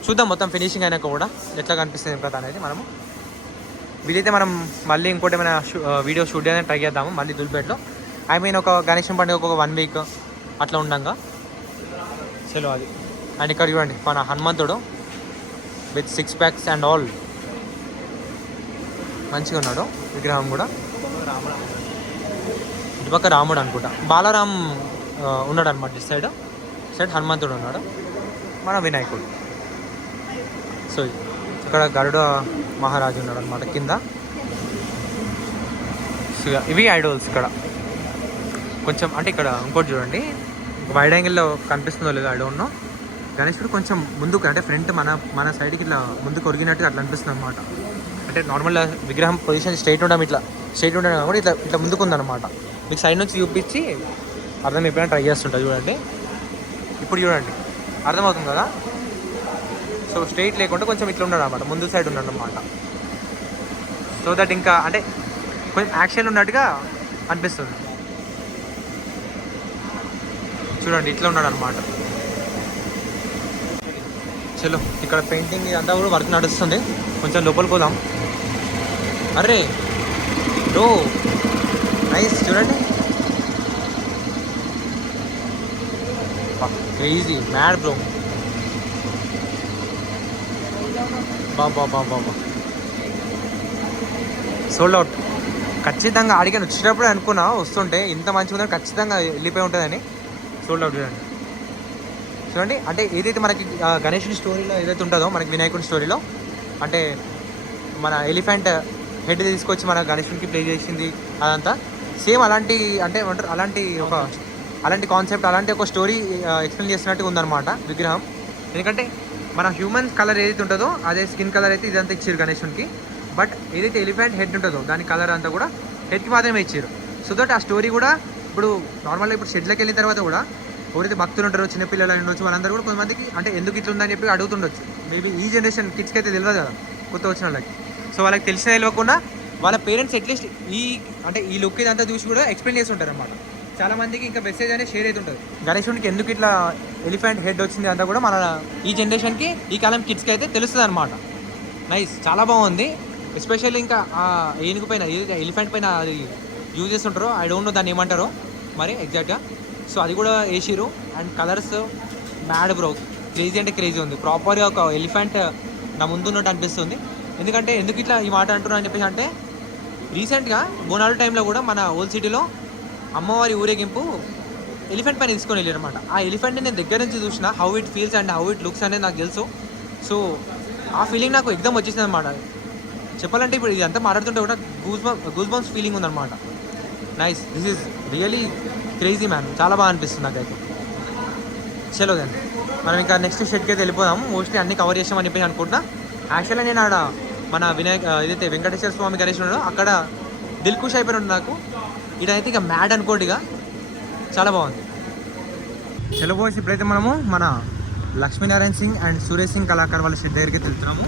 చూద్దాం మొత్తం ఫినిషింగ్ అయినాక కూడా ఎట్లా కనిపిస్తుంది కదా అనేది. మనము వీలైతే మనం మళ్ళీ ఇంకోటి ఏమైనా వీడియో షూట్ చేయడానికి ట్రై చేద్దాము మళ్ళీ దుల్పేటలో. ఐ మీన్ ఒక గణేశం పండుగ ఒక 1 week అట్లా ఉండగా చలో అది. అండ్ ఇక్కడ చూడండి మన హనుమంతుడు విత్ 6 packs అండ్ ఆల్ మంచిగా ఉన్నాడు విగ్రహం కూడా. ఇటుపక్క రాముడు అనుకుంటా, బాలరామ్ ఉన్నాడు అనమాట. ఇటు సైడ్ హనుమంతుడు ఉన్నాడు, మన వినాయకుడు. సో ఇక్కడ గరుడ మహారాజు ఉన్నాడు అనమాట కింద. ఇవి ఐడల్స్ ఇక్కడ కొంచెం. అంటే ఇక్కడ ఇంకోటి చూడండి, వైడ్ యాంగిల్లో కనిపిస్తుందో లేదో ఐ డోంట్ నో. గణేశుడు కొంచెం ముందుకు, అంటే ఫ్రంట్ మన సైడ్కి ఇట్లా ముందుకు ఒరిగినట్టుగా అట్లా అనిపిస్తుంది అనమాట. అంటే నార్మల్ విగ్రహం పొజిషన్ స్ట్రైట్ ఉండడం కూడా ఇట్లా ముందుకు ఉందన్నమాట. మీకు సైడ్ నుంచి చూపించి అర్థం ఎప్పుడైనా ట్రై చేస్తుంటా చూడండి. ఇప్పుడు చూడండి అర్థమవుతుంది కదా. సో స్ట్రైట్ లేకుండా కొంచెం ఇట్లా ఉన్నాడు అనమాట, ముందు సైడ్ ఉన్నాడు అనమాట. సో దట్ ఇంకా అంటే కొంచెం యాక్షన్ ఉన్నట్టుగా అనిపిస్తుంది. చూడండి ఇట్లా ఉన్నాడు అనమాట. చలో ఇక్కడ పెయింటింగ్ ఇదంతా కూడా వర్క్ నడుస్తుంది. కొంచెం లోపలికి పోదాం. అరే బ్రో నైస్. చూడండి క్రేజీ మ్యాడ్ బ్రో. బాబా సోల్డ్ అవుట్. ఖచ్చితంగా ఆడికి వచ్చేటప్పుడు అనుకున్నా వస్తుంటే ఇంత మంచిగా ఉందని ఖచ్చితంగా వెళ్ళిపోయి ఉంటుందని. సోల్డ్ అవుట్ చూడండి. అంటే ఏదైతే మనకి గణేశుని స్టోరీలో ఏదైతే ఉంటుందో, మనకి వినాయకుడి స్టోరీలో అంటే మన ఎలిఫెంట్ హెడ్ తీసుకొచ్చి మన గణేశునికి ప్లే చేసింది అదంతా సేమ్ అలాంటి, అంటే ఏమంటారు అలాంటి కాన్సెప్ట్, అలాంటి ఒక స్టోరీ ఎక్స్ప్లెయిన్ చేస్తున్నట్టుగా ఉందన్నమాట విగ్రహం. ఎందుకంటే మన హ్యూమన్ కలర్ ఏదైతే ఉంటుందో అదే స్కిన్ కలర్ అయితే ఇదంతా ఇచ్చారు గణేశునికి. బట్ ఏదైతే ఎలిఫెంట్ హెడ్ ఉంటుందో దాని కలర్ అంతా కూడా హెడ్కి మాత్రమే ఇచ్చారు. సో దట్ ఆ స్టోరీ కూడా ఇప్పుడు నార్మల్గా ఇప్పుడు షెడ్లోకి వెళ్ళిన తర్వాత కూడా ఎవరైతే భక్తులు ఉంటారో, చిన్నపిల్లలు ఉండొచ్చు, వాళ్ళందరూ కూడా కొంతమందికి అంటే ఎందుకు ఇట్లా ఉందని చెప్పి అడుగుతుండొచ్చు. మేబీ ఈ జనరేషన్ కిడ్స్కి అయితే తెలియదు కదా, కొత్త వచ్చిన వాళ్ళకి. సో వాళ్ళకి తెలిసిన తెలియకుండా వాళ్ళ పేరెంట్స్ అట్లీస్ట్ ఈ లుక్ ఇదంతా చూసి కూడా ఎక్స్ప్లెయిన్ చేసి ఉంటారు అనమాట. చాలా మందికి ఇంకా మెసేజ్ అనేది షేర్ అవుతుంటుంది, గణేశునికి ఎందుకు ఇట్లా ఎలిఫెంట్ హెడ్ వచ్చింది అంతా కూడా మన ఈ జనరేషన్కి, ఈ కాలం కిడ్స్కి అయితే తెలుస్తుంది అనమాట. నైస్, చాలా బాగుంది. ఎస్పెషల్లీ ఇంకా ఆ ఏనుగు పైన, ఎలిఫెంట్ పైన అది యూజ్ చేస్తుంటారో ఐ డోంట్ నో దాన్ని ఏమంటారో మరి ఎగ్జాక్ట్గా. సో అది కూడా వేసిరు. And colours mad bro, crazy అంటే క్రేజీ ఉంది. ప్రాపర్గా ఒక ఎలిఫెంట్ నా ముందు ఉన్నట్టు అనిపిస్తుంది. ఎందుకంటే ఎందుకు ఇట్లా ఈ మాట అంటున్నా అని చెప్పేసి అంటే రీసెంట్గా బోనాలు టైంలో కూడా మన ఓల్డ్ సిటీలో అమ్మవారి ఊరేగింపు ఎలిఫెంట్ పైన తీసుకొని వెళ్ళారు అనమాట. ఆ ఎలిఫెంట్ని నేను దగ్గర నుంచి చూసిన, how it feels and how it looks అనేది నాకు తెలుసు. సో ఆ ఫీలింగ్ నాకు ఎగ్దమ్ వచ్చేసింది అనమాట. చెప్పాలంటే ఇప్పుడు ఇదంతా మాట్లాడుతుంటే కూడా గూస్ బంప్స్ ఫీలింగ్ ఉందన్నమాట. Nice, this is really crazy man, చాలా బాగా అనిపిస్తుంది నాకైతే. చలో దాన్ని మనం ఇంకా నెక్స్ట్ షెడ్కి అయితే వెళ్ళిపోదాము. మోస్ట్లీ అన్ని కవర్ చేసామని చెప్పేసి అనుకుంటున్నా. యాక్చువల్గా నేను ఆడ మన ఏదైతే వెంకటేశ్వర స్వామి గణేష్ ఉన్నాడో అక్కడ దిల్ ఖుష్ అయిపోయినాడు నాకు. ఇదైతే ఇక మ్యాడ్ అనుకోండి, ఇక చాలా బాగుంది. చలో బాయ్స్, ఇప్పుడైతే మనము మన లక్ష్మీనారాయణ సింగ్ అండ్ సురేష్ సింగ్ కళాకార్ వాళ్ళ షెడ్ దగ్గరికి వెళ్తున్నాము.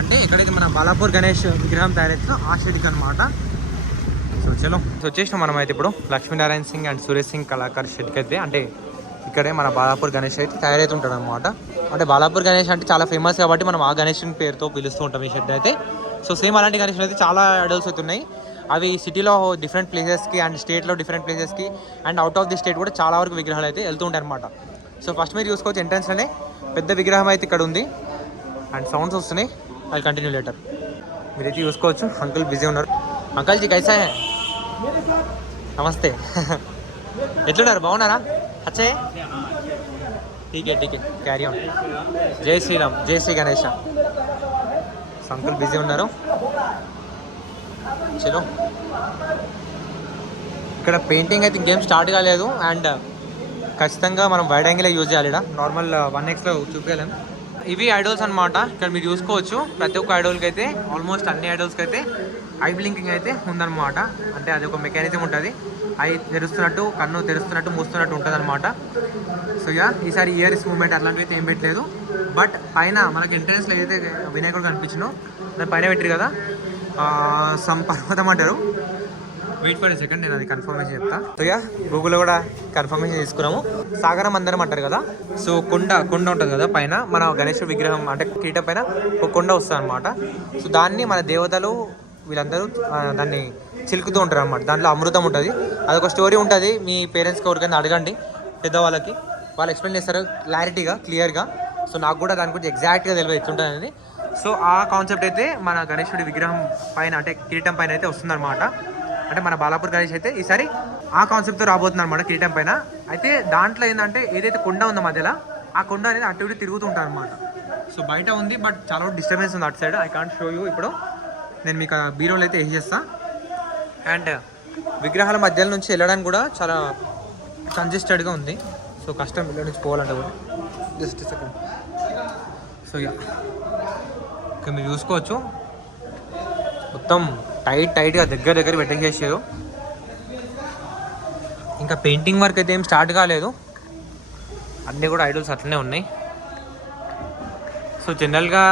అంటే ఎక్కడైతే మన బాలాపూర్ గణేష్ విగ్రహం తయారైతుందో ఆ షెడ్కి అనమాట. సో చలో వచ్చేసినాం మనం అయితే ఇప్పుడు లక్ష్మీనారాయణ సింగ్ అండ్ సురేష్ సింగ్ కళాకార్ షెడ్కి అయితే. అంటే ఇక్కడే మన బాలాపూర్ గణేష్ అయితే తయారవుతుంటాడు అనమాట. అంటే బాలాపూర్ గణేష్ అంటే చాలా ఫేమస్ కాబట్టి మనం ఆ గణేష్ పేరుతో పిలుస్తూ ఉంటాం ఈ షెడ్ అయితే. సో సేమ్ అలాంటి గణేష్ అయితే చాలా ఐడల్స్ అయితే ఉన్నాయి. అవి సిటీలో డిఫరెంట్ ప్లేసెస్కి అండ్ స్టేట్లో డిఫరెంట్ ప్లేసెస్కి and out of the state కూడా చాలా వరకు విగ్రహాలు అయితే వెళ్తూ ఉంటాయి అనమాట. సో ఫస్ట్ మీరు చూసుకోవచ్చు ఎంట్రన్స్లోనే పెద్ద విగ్రహం అయితే ఇక్కడ ఉంది అండ్ సౌండ్స్ వస్తున్నాయి. అది కంటిన్యూ లేటర్ మీరైతే చూసుకోవచ్చు. అంకుల్ బిజీ ఉన్నారు. అంకుల్ జీ కైసా హై? నమస్తే. ఎట్లున్నారు, బాగున్నారా? అచ్చే ఠీకే ఠీకే క్యారీ ఆన్. జై శ్రీరామ్, జై శ్రీ గణేష. అంకుల్ బిజీ ఉన్నారు. చలో ఇక్కడ పెయింటింగ్ అయితే ఇంకేం స్టార్ట్ కాలేదు. అండ్ ఖచ్చితంగా మనం వైడ్ యాంగిల్ యూజ్ చేయాలి. నార్మల్ 1xలో చూపించలేము. ఇవి ఐడల్స్ అనమాట. ఇక్కడ మీరు చూసుకోవచ్చు ప్రతి ఒక్క ఐడల్కి అయితే ఆల్మోస్ట్ అన్ని ఐడల్స్కి అయితే ఐ బ్లింకింగ్ అయితే ఉందన్నమాట. అంటే అది ఒక మెకానిజం ఉంటుంది. ఐ తెరుస్తున్నట్టు, కన్ను తెరుస్తున్నట్టు, మూస్తున్నట్టు ఉంటుంది అనమాట. సో ఈసారి ఇయర్స్ మూమెంట్ అట్లాంటివి అయితే ఏం పెట్టలేదు. బట్ పైన మనకి ఎంట్రెన్స్లో ఏదైతే వినాయకుడు కనిపించినో దాని పైన పెట్టారు కదా, సమ్ పర్వతం అంటారు. వెయిట్ ఫర్ సెకండ్, నేను అది కన్ఫర్మేషన్ చెప్తా. సో గూగుల్లో కూడా కన్ఫర్మేషన్ తీసుకున్నాము. సాగర మందిరం అంటారు కదా. సో కొండ ఉంటుంది కదా పైన మన గణేశ విగ్రహం, అంటే కిరీట పైన ఒక కొండ వస్తుంది అనమాట. సో దాన్ని మన దేవతలు వీళ్ళందరూ దాన్ని చిలుకుతూ ఉంటారు అనమాట. దాంట్లో అమృతం ఉంటుంది. అదొక స్టోరీ ఉంటుంది. మీ పేరెంట్స్కి ఎవరికైనా అడగండి, పెద్దవాళ్ళకి, వాళ్ళు ఎక్స్ప్లెయిన్ చేస్తారు క్లారిటీగా, క్లియర్గా. సో నాకు కూడా దాని గురించి ఎగ్జాక్ట్గా తెలియదు ఎట్లుంటుంది అనేది. సో ఆ కాన్సెప్ట్ అయితే మన గణేశుడి విగ్రహం పైన, అంటే కిరీటం పైన అయితే వస్తుందన్నమాట. అంటే మన బాలాపూర్ గణేష్ అయితే ఈసారి ఆ కాన్సెప్ట్తో రాబోతుంది అనమాట కిరీటం పైన. అయితే దాంట్లో ఏంటంటే ఏదైతే కొండ ఉందో మధ్యలో, ఆ కొండ అనేది అటు ఇటు తిరుగుతూ ఉంటుంది అనమాట. సో బయట ఉంది, బట్ చాలా డిస్టర్బెన్స్ ఉంది అటు side. I can't show you. ఇప్పుడు నేను మీకు బీరోలు అయితే వేసేస్తాను. అండ్ విగ్రహాల మధ్యలో నుంచి వెళ్ళడానికి కూడా చాలా కంజెస్టెడ్గా ఉంది. సో కష్టం ఇళ్ళ నుంచి పోవాలంటే కూడా. Just second. సో ఇక్కడ మీరు చూసుకోవచ్చు మొత్తం టైట్గా దగ్గర పెట్టేసేసారు. ఇంకా పెయింటింగ్ వర్క్ అయితే ఏం స్టార్ట్ కాలేదు. అన్నీ కూడా ఐడల్స్ అట్లనే ఉన్నాయి. సో జనరల్గా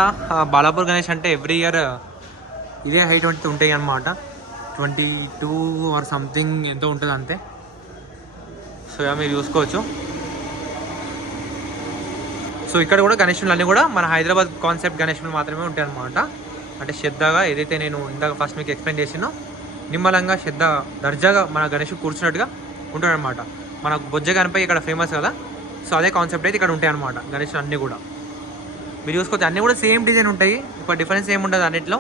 బాలాపూర్ గణేష్ అంటే ఎవ్రీ ఇయర్ ఇదే హైట్ ఉంటాయి అన్నమాట. 22 ఆర్ సంథింగ్ ఎంతో ఉంటుంది అంతే. సో మీరు చూసుకోవచ్చు. సో ఇక్కడ కూడా గణేశులు అన్నీ కూడా మన హైదరాబాద్ కాన్సెప్ట్ గణేశులు మాత్రమే ఉంటాయి అన్నమాట. అంటే శ్రద్ధగా ఏదైతే నేను ఇందాక ఫస్ట్ మీకు ఎక్స్ప్లెయిన్ చేసినో నిమ్మలంగా శ్రద్ధ దర్జాగా మన గణేశుడు కూర్చున్నట్టుగా ఉంటాడనమాట. మన బొజ్జ గణపతి ఇక్కడ ఫేమస్ కదా. సో అదే కాన్సెప్ట్ అయితే ఇక్కడ ఉంటాయి అన్నమాట గణేశులు అన్నీ కూడా. మీరు చూసుకోవచ్చు అన్నీ కూడా సేమ్ డిజైన్ ఉంటాయి, ఒక డిఫరెన్స్ ఏమి ఉండదు అన్నింటిలో.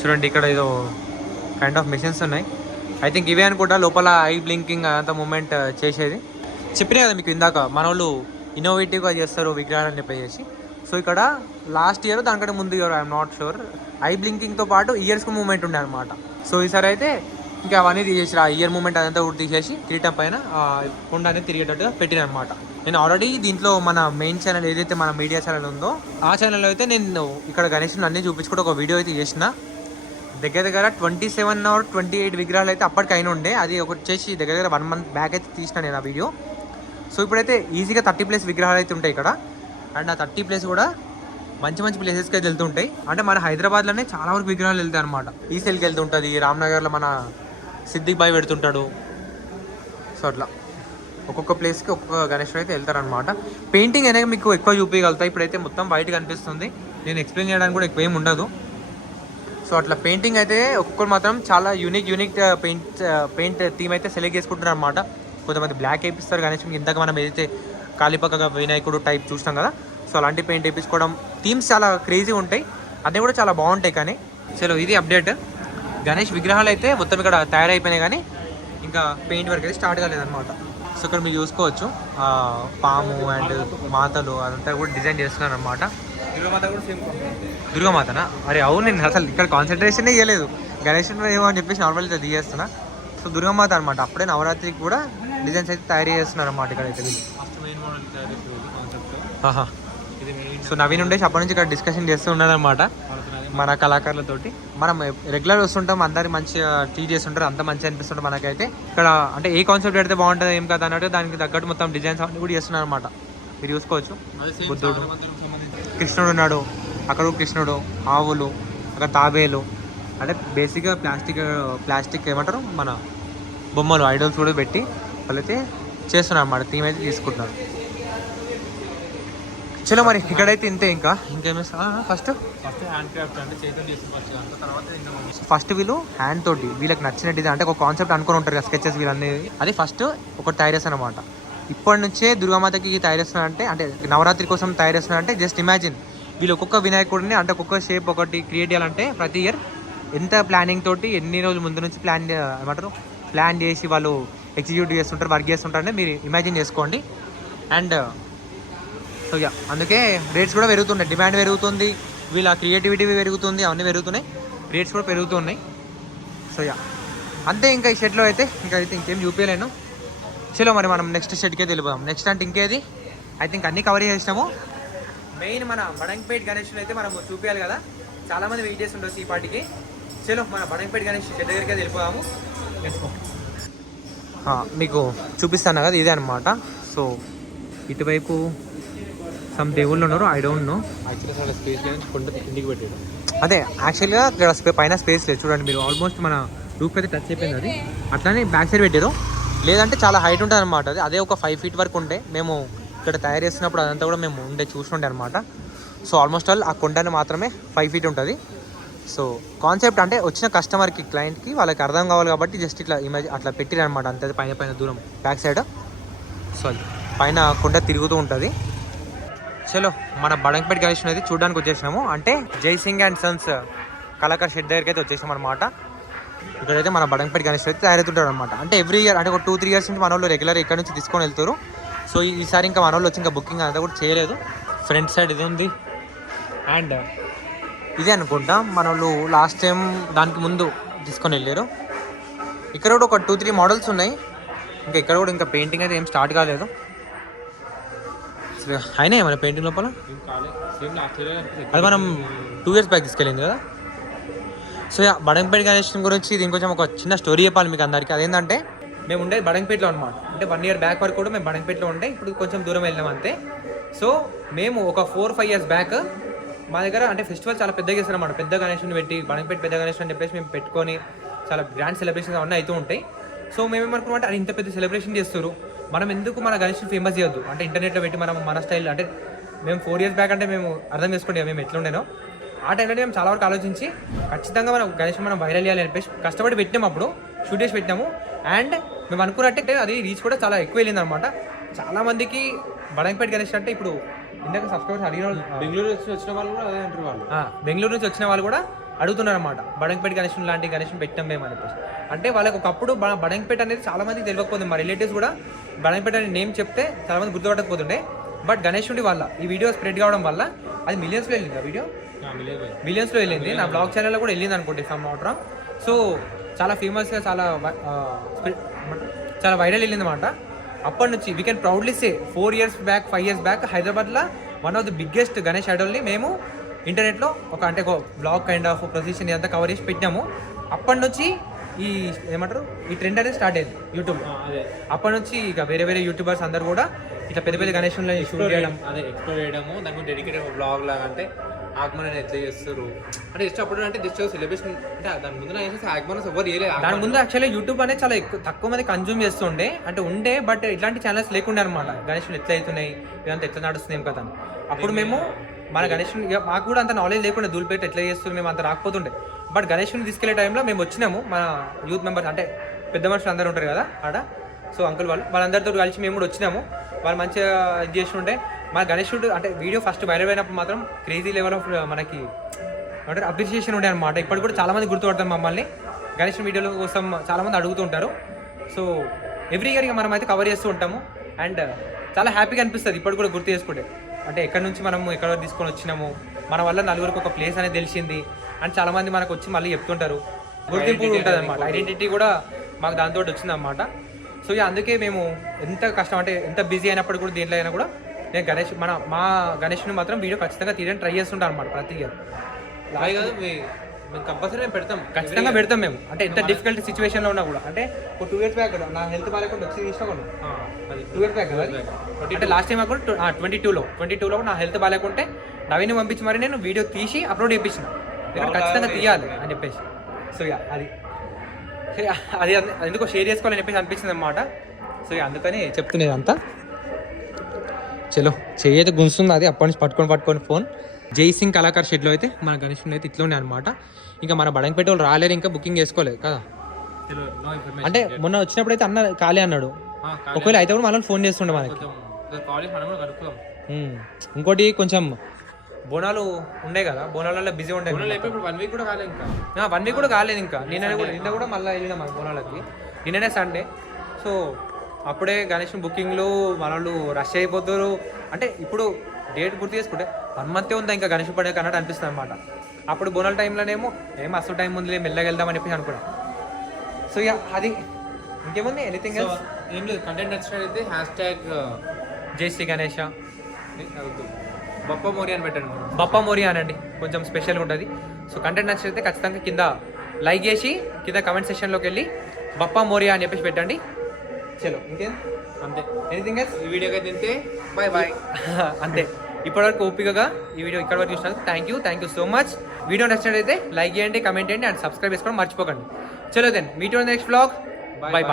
చూడండి ఇక్కడ ఏదో కైండ్ ఆఫ్ మెషిన్స్ ఉన్నాయి. ఐ థింక్ ఇవే అనుకుంటా లోపల ఐ బ్లింకింగ్ అంత మూమెంట్ చేసేది. చెప్పినా కదా మీకు ఇందాక మన వాళ్ళు ఇన్నోవేటివ్గా చేస్తారు విగ్రహాలు అని చెప్పేసి. సో ఇక్కడ లాస్ట్ ఇయర్ దానికంటే ముందు year I'm not sure I బ్లింకింగ్తో పాటు ఇయర్స్కి మూమెంట్ ఉండే అనమాట. సో ఈసారి అయితే ఇంకా అవన్నీ తీసేసి ఆ ఇయర్ మూమెంట్ అదంతా కూడా తీసేసి కిరీటం పైన కొండ అనేది తిరిగేటట్టుగా పెట్టినమాట. నేను ఆల్రెడీ దీంట్లో మన మెయిన్ ఛానల్ ఏదైతే మన మీడియా ఛానల్ ఉందో ఆ ఛానల్లో అయితే నేను ఇక్కడ గణేష్ని అన్నీ చూపించుకుంటూ ఒక వీడియో అయితే చేసిన. దగ్గర 27 or 28 విగ్రహాలు అయితే అప్పటికి అయిన ఉండే. అది ఒకటి వచ్చేసి దగ్గర 1 month బ్యాక్ అయితే తీసిన నేను ఆ వీడియో. సో ఇప్పుడైతే ఈజీగా 30+ విగ్రహాలు అయితే ఉంటాయి ఇక్కడ. అండ్ ఆ 30+ కూడా మంచి ప్లేసెస్కి అయితే వెళ్తుంటాయి. అంటే మన హైదరాబాద్లోనే చాలా వరకు విగ్రహాలు వెళ్తాయి అనమాట. ఈసెల్కి వెళ్తుంటుంది, రామ్నగర్లో మన సిద్దిక్ బాయ్ పెడుతుంటాడు. సో అట్లా ఒక్కొక్క ప్లేస్కి ఒక్కొక్క గణేశుడు అయితే వెళ్తారనమాట. పెయింటింగ్ అనేది మీకు ఎక్కువ చూపించగలుగుతాయి. ఇప్పుడైతే మొత్తం వైట్ కనిపిస్తుంది. నేను ఎక్స్ప్లెయిన్ చేయడానికి కూడా ఎక్కువ ఏమి ఉండదు. సో అట్లా పెయింటింగ్ అయితే ఒక్కొక్కరు మాత్రం చాలా యూనిక్ పెయింట్ థీమ్ అయితే సెలెక్ట్ చేసుకుంటున్నారు అనమాట. కొంతమంది బ్లాక్ వేపిస్తారు గణేష్కి, ఇందాక మనం ఏదైతే కాళీపక్క వినాయకుడు టైప్ చూస్తాం కదా, సో అలాంటి పెయింట్ వేయించుకోవడం. థీమ్స్ చాలా క్రేజీ ఉంటాయి, అన్నీ కూడా చాలా బాగుంటాయి. కానీ చలో ఇది అప్డేట్. గణేష్ విగ్రహాలు అయితే మొత్తం ఇక్కడ తయారైపోయినాయి, కానీ ఇంకా పెయింట్ వర్క్ అయితే స్టార్ట్ కాలేదన్నమాట. సో ఇక్కడ మీరు చూసుకోవచ్చు పాము అండ్ మాతలు అదంతా కూడా డిజైన్ చేస్తున్నారు అనమాట. దుర్గామాతనా? అరే అవును, నేను అసలు ఇక్కడ కాన్సన్ట్రేషన్ ఇవ్వలేదు, గణేష్ ఏమో అని చెప్పేసి నార్మల్ అయితే తీయేస్తున్నా. సో దుర్గామాత అనమాట. అప్పుడే నవరాత్రికి కూడా డిజైన్స్ అయితే తయారు చేస్తున్నారు అన్నమాట ఇక్కడైతే వీళ్ళు. సో నవీన్ ఉండేసి అప్పటి నుంచి ఇక్కడ డిస్కషన్ చేస్తూ ఉన్నారనమాట మన కళాకారులతోటి. మనం రెగ్యులర్ వస్తుంటాం, అందరికి మంచిగా ట్రీట్ చేస్తుంటారు, అంత మంచిగా అనిపిస్తుంటాం మనకైతే. ఇక్కడ అంటే ఏ కాన్సెప్ట్ పెడితే బాగుంటుంది ఏం కదా అన్నట్టు దానికి తగ్గట్టు మొత్తం డిజైన్స్ అన్ని కూడా చేస్తున్నారు అనమాట. మీరు చూసుకోవచ్చు, బుద్ధుడు, కృష్ణుడు ఉన్నాడు, అక్కడ కృష్ణుడు, ఆవులు, అక్కడ తాబేలు, అంటే బేసిక్గా ప్లాస్టిక్ ఏమంటారు మన బొమ్మలు ఐడల్స్ కూడా పెట్టి వాళ్ళైతే చేస్తున్నారు అన్నమాట. థీమ్ అయితే తీసుకుంటున్నారు. చలో మరి ఇక్కడైతే ఇంతే. ఇంకేమి ఫస్ట్ హ్యాండ్ క్రాఫ్ట్ అంటే చేతులు చేసిన తర్వాత ఫస్ట్ వీళ్ళు హ్యాండ్ తోటి వీళ్ళకి నచ్చిన డిజైన్ అంటే ఒక కాన్సెప్ట్ అనుకుని ఉంటారు కదా, స్కెచెస్ వీళ్ళన్నీ, అది ఫస్ట్ ఒకటి తయారు చేస్తాను అనమాట. ఇప్పటి నుంచే దుర్గామాతకి తయారు చేస్తున్నారంటే, అంటే నవరాత్రి కోసం తయారు చేస్తున్నారంటే జస్ట్ ఇమాజిన్ వీళ్ళు ఒక్కొక్క వినాయకుడిని అంటే ఒక్కొక్క షేప్ ఒకటి క్రియేట్ చేయాలంటే ప్రతి ఇయర్ ఎంత ప్లానింగ్ తోటి ఎన్ని రోజుల ముందు నుంచి ప్లాన్ చేసి వాళ్ళు ఎగ్జిక్యూట్ చేస్తుంటారు, వర్క్ చేస్తుంటారు అంటే మీరు ఇమాజిన్ చేసుకోండి. అండ్ సో అందుకే రేట్స్ కూడా పెరుగుతున్నాయి, డిమాండ్ పెరుగుతుంది, వీళ్ళ క్రియేటివిటీ పెరుగుతుంది, అవన్నీ పెరుగుతున్నాయి, రేట్స్ కూడా పెరుగుతున్నాయి. సో అంతే. ఇంకా ఈ షెడ్లో అయితే ఇంకేం చూపించలేను. చలో మరి మనం నెక్స్ట్ షెడ్కే వెళ్ళిపోదాం. నెక్స్ట్ అంటే ఇంకేది, ఐ థింక్ అన్నీ కవర్ చేసినాము. మెయిన్ మన బడంగపేట్ గణేష్ని అయితే మనం చూపించాలి కదా, చాలామంది వెయిట్ చేసి ఉండొచ్చు ఈ పార్టీకి. చలో మన బడంగపేట్ గణేష్ షెడ్ దగ్గరికి అయితే వెళ్ళిపోదాము. మీకు చూపిస్తాను కదా, ఇదే అనమాట. సో ఇటువైపు సమ్ దేవుళ్ళు ఉన్నారు, ఐ డోంట్ నో. యాక్చువల్గా స్పేస్ లేదు, కొండ ఇంటికి పెట్టాడు. అదే యాక్చువల్గా ఇక్కడ పైన స్పేస్ లేదు చూడండి మీరు. ఆల్మోస్ట్ మన రూఫ్ అయితే టచ్ అయిపోయింది. అది అట్లానే బ్యాక్ సైడ్ పెట్టారు, లేదంటే చాలా హైట్ ఉంటుంది అనమాట. అదే ఒక 5 feet వరకు ఉండే. మేము ఇక్కడ తయారు చేసినప్పుడు అదంతా కూడా మేము చూస్తుండే అనమాట. సో ఆల్మోస్ట్ ఆల్ ఆ కొండని మాత్రమే 5 feet ఉంటుంది. సో కాన్సెప్ట్ అంటే వచ్చిన కస్టమర్కి, క్లయింట్కి వాళ్ళకి అర్థం కావాలి కాబట్టి జస్ట్ ఇట్లా ఇమేజ్ అట్లా పెట్టిరనమాట. అంతే పైన దూరం బ్యాక్ సైడ్. సో పైన కొండ తిరుగుతూ ఉంటుంది. చలో మన బడంగపేట్ గణేష్ అయితే చూడడానికి వచ్చేసినాము. అంటే Jaisingh and Sons Kalakar shed దగ్గరికి అయితే వచ్చేసాం అనమాట. ఇక్కడైతే మన బడంగపేట్ గణేష్ అయితే తయారవుతుంటారు అనమాట. అంటే ఎవ్రీ ఇయర్ అంటే ఒక 2-3 years నుంచి మన వాళ్ళు రెగ్యులర్ ఇక్కడ నుంచి తీసుకొని వెళ్తారు. సో ఈసారి ఇంకా మన వాళ్ళు వచ్చి ఇంకా బుకింగ్ అంతా కూడా చేయలేదు. ఫ్రంట్ సైడ్ ఇది ఉంది. అండ్ ఇదే అనుకుంటా మన వాళ్ళు లాస్ట్ టైం దానికి ముందు తీసుకొని వెళ్ళారు. ఇక్కడ కూడా ఒక 2-3 models ఉన్నాయి. ఇంకా ఇక్కడ కూడా ఇంకా పెయింటింగ్ అయితే ఏం స్టార్ట్ కాలేదు. అయినా మన పెయింటింగ్ లోపల అది మనం 2 years బ్యాక్ తీసుకెళ్ళింది కదా. సో బడంగపేట్ గణేష్ గురించి దీని కొంచెం ఒక చిన్న స్టోరీ చెప్పాలి మీకు అందరికీ. అదేంటంటే మేము ఉండేది బడంగపేటలో అనమాట. అంటే 1 year బ్యాక్ వరకు కూడా మేము బడంగపేటలో ఉండే, ఇప్పుడు కొంచెం దూరం వెళ్ళినాం అంతే. సో మేము ఒక 4-5 years బ్యాక్ మా దగ్గర అంటే ఫెస్టివల్ చాలా పెద్దగా చేస్తారు అన్నమాట. పెద్ద గణేష్ని పెట్టి బడంగపేట పెద్ద గణేష్ అని చెప్పేసి మేము పెట్టుకొని చాలా గ్రాండ్ సెలబ్రేషన్స్ అవన్నీ అవుతూ ఉంటాయి. సో మేమేమనుకున్నాం అంటే అది ఇంత పెద్ద సెలబ్రేషన్ చేస్తారు, మనం ఎందుకు మన గణేష్ని ఫేమస్ చేయొద్దు, అంటే ఇంటర్నెట్లో పెట్టి మనం మన స్టైల్. అంటే మేము 4 years బ్యాక్ అంటే మేము అర్థం చేసుకోండి మేము ఎట్లా ఉండేనో. ఆ టైంలో మేము చాలా వరకు ఆలోచించి ఖచ్చితంగా మనం గణేష్ మనం వైరల్ చేయాలి అని చెప్పేసి కష్టపడి పెట్టినాము. అప్పుడు షూట్ చేసి పెట్టినాము. అండ్ మేము అనుకున్నట్టే అది రీచ్ కూడా చాలా ఎక్కువ వెళ్ళింది అనమాట. చాలామందికి బడంగపేట్ గణేష్ అంటే ఇప్పుడు ఇందాక సబ్స్క్రైబర్స్ అడిగిన బెంగళూరు నుంచి వచ్చిన వాళ్ళు కూడా అదే అంటారు. వాళ్ళు బెంగళూరు నుంచి వచ్చిన వాళ్ళు కూడా అడుగుతున్నారు అనమాట, బడంగపేట్ గణేష్ లాంటి గణేష్ని పెట్టాం మేము అని చెప్పేసి. అంటే వాళ్ళకి ఒకప్పుడు బడంగపేట్ అనేది చాలా మందికి తెలియకపోతుంది. మా రిలేటివ్స్ కూడా బడంగపేట్ అనే నేమ్ చెప్తే చాలా మంది గుర్తుపట్టకపోతుండే. బట్ గణేష్ నుండి వల్ల ఈ వీడియో స్ప్రెడ్ కావడం వల్ల అది మిలియన్స్లో వెళ్ళింది. ఆ వీడియో మిలియన్స్లో వెళ్ళింది. నా బ్లాగ్ ఛానల్లో కూడా వెళ్ళింది అనుకోండి, ఫ్రమ్ నాట్ రాంగ్. సో చాలా ఫేమస్గా చాలా వైరల్ వెళ్ళింది అనమాట. అప్పటి నుంచి we can proudly say 4 years back 5 years back హైదరాబాద్లో one of the biggest Ganesh ఐడల్ని మేము ఇంటర్నెట్లో ఒక అంటే ఒక బ్లాగ్ కైండ్ ఆఫ్ ప్రొసెషన్ ఇదంతా కవర్ చేసి పెట్టినాము. అప్పటి నుంచి ఈ ఏమంటారు ఈ ట్రెండ్ అనేది స్టార్ట్ అయింది యూట్యూబ్. అప్పటి నుంచి ఇక వేరే యూట్యూబర్స్ అందరు కూడా ఇట్లా పెద్ద గణేష్ని షూట్ చేయడం, అదే ఎక్స్ప్లోర్ చేయడము, దానికి డెడికేటెడ్ బ్లాగ్ లాగా. అంటే ఆగమన్ ఎట్లా చేస్తారు అంటే జస్ట్ అప్పుడు అంటే జస్ట్ సెలబ్రేషన్ అంటే దాని ముందు ఆగమన్ ఎవరు చేయలేదు. దాని ముందు యాక్చువల్లీ యూట్యూబ్ అనేది చాలా తక్కువ మంది కన్జ్యూమ్ చేస్తుండే అంటే ఉండే. బట్ ఇట్లాంటి ఛానల్స్ లేకుండే అనమాట. గణేష్లు ఎట్లా అవుతున్నాయి ఇదంతా ఎట్లా నడుస్తుంది ఏం కదా. అప్పుడు మేము మన గణేష్ మాకు కూడా అంత నాలెడ్జ్ లేకుండా ధూళిపేట ఎట్లా చేస్తుంది మేము అంత రాకపోతుండే. బట్ గణేష్ని తీసుకెళ్లే టైంలో మేము వచ్చినాము మన యూత్ మెంబర్స్ అంటే పెద్ద మనుషులు అందరూ ఉంటారు కదా ఆడ. సో అంకుల్ వాళ్ళందరితో కలిసి మేము కూడా వచ్చినాము. వాళ్ళు మంచిగా ఇది చేసి ఉంటే మన గణేశుడు అంటే వీడియో ఫస్ట్ వైరల్ అయినప్పుడు మాత్రం క్రేజీ లెవెల్ ఆఫ్ మనకి అంటే అప్రిషియేషన్ ఉండే అనమాట. ఇప్పుడు కూడా చాలామంది గుర్తుపడతాం మమ్మల్ని గణేష్ వీడియోల కోసం చాలామంది అడుగుతుంటారు. సో ఎవ్రీ ఇయర్ మనం అయితే కవర్ చేస్తూ ఉంటాము. అండ్ చాలా హ్యాపీగా అనిపిస్తుంది ఇప్పుడు కూడా గుర్తు చేసుకుంటే. అంటే ఎక్కడి నుంచి మనము ఎక్కడ తీసుకొని వచ్చినాము, మన వల్ల నలుగురికి ఒక ప్లేస్ అనేది తెలిసింది అండ్ చాలామంది మనకు వచ్చి మళ్ళీ చెప్తుంటారు. గుర్తింపు ఉంటుంది అనమాట, ఐడెంటిటీ కూడా మాకు దాంతో వచ్చిందన్నమాట. సో అందుకే మేము ఎంత కష్టం అంటే ఎంత బిజీ అయినప్పుడు కూడా దేంట్లో అయినా కూడా నేను మా గణేష్ని మాత్రం వీడియో ఖచ్చితంగా తీయడానికి ట్రై చేస్తుంటాను అనమాట ప్రతి ఇయర్. కాదు మేము కంపల్సరీ పెడతాం, ఖచ్చితంగా పెడతాం మేము. అంటే ఎంత డిఫికల్ట్ సిచ్యువేషన్లో ఉన్నా కూడా. అంటే ఒక 2 years బ్యాక్ నా హెల్త్ బాగాలేకుండా వచ్చి తీసుకోను 2 years బ్యాక్ కదా. అంటే లాస్ట్ టైం అక్కడ 22లో నా హెల్త్ బాగాలేకుంటే నవీన్ పంపించి మరి నేను వీడియో తీసి అప్లోడ్ చేయించిన, ఖచ్చితంగా తీయాలి అని చెప్పేసి. సో అది ఎందుకో షేర్ చేసుకోవాలని చెప్పేసి అనిపించింది అనమాట. సో అందుకని చెప్తున్నది అంతా. చలో చెయ్యి అయితే గుంస్తుంది, అది అప్పటి నుంచి పట్టుకొని ఫోన్. జై సింగ్ కళాకార్ షెడ్లో అయితే మన గణేష్ అయితే ఇట్లా ఉన్నాయి అనమాట. ఇంకా మన బడంగపేట వాళ్ళు రాలేరు, ఇంకా బుకింగ్ చేసుకోలేదు కదా. అంటే మొన్న వచ్చినప్పుడు అయితే అన్న ఖాళీ అన్నాడు. ఒకవేళ అయితే కూడా మనం ఫోన్ చేస్తుండే మనకి. ఇంకోటి కొంచెం బోనాలు ఉండే కదా, బోనాలలో బిజీ ఉండే. 1 week కూడా కాలేదు ఇంకా. 1 week కూడా కాలేదు ఇంకా. నిన్న కూడా మళ్ళీ వెళ్ళినా మన బోనాలకి. నిన్ననే సండే. సో అప్పుడే గణేష్ బుకింగ్లు మన వాళ్ళు రష్ అయిపోతారు. అంటే ఇప్పుడు డేట్ గుర్తు చేసుకుంటే 1 month ఉందా ఇంకా గణేష్ పండుగ అన్నట్టు అనిపిస్తుంది అనమాట. అప్పుడు బోనాల టైంలోనేమో అసలు టైం ముందులే మెల్లగా వెళ్దామని చెప్పేసి అనుకున్నాం. సో అది ఇంకేముంది ఎనీథింగ్ ఎల్స్ ఏం లేదు. కంటెంట్ నచ్చినట్లయితే జై శ్రీ గణేష బప్ప మోరియా అని పెట్టండి. బప్పా మోరియా అనండి, కొంచెం స్పెషల్గా ఉంటుంది. సో కంటెంట్ నచ్చినట్లయితే ఖచ్చితంగా కింద లైక్ చేసి కింద కమెంట్ సెక్షన్లోకి వెళ్ళి బప్పా మోరియా అని చెప్పేసి పెట్టండి. చలో ఇంకేం అంతే. Anything else? ఈ వీడియోకి అయితే తింటే బాయ్ అంతే. ఇప్పటివరకు ఓపికగా ఈ వీడియో ఇక్కడ వరకు చూసినందుకు thank you so much. Video నచ్చినట్లయితే లైక్ చేయండి, కమెంట్ చేయండి అండ్ సబ్స్క్రైబ్ చేసుకోవడం మర్చిపోకండి. చలో then meet on the next vlog. Bye.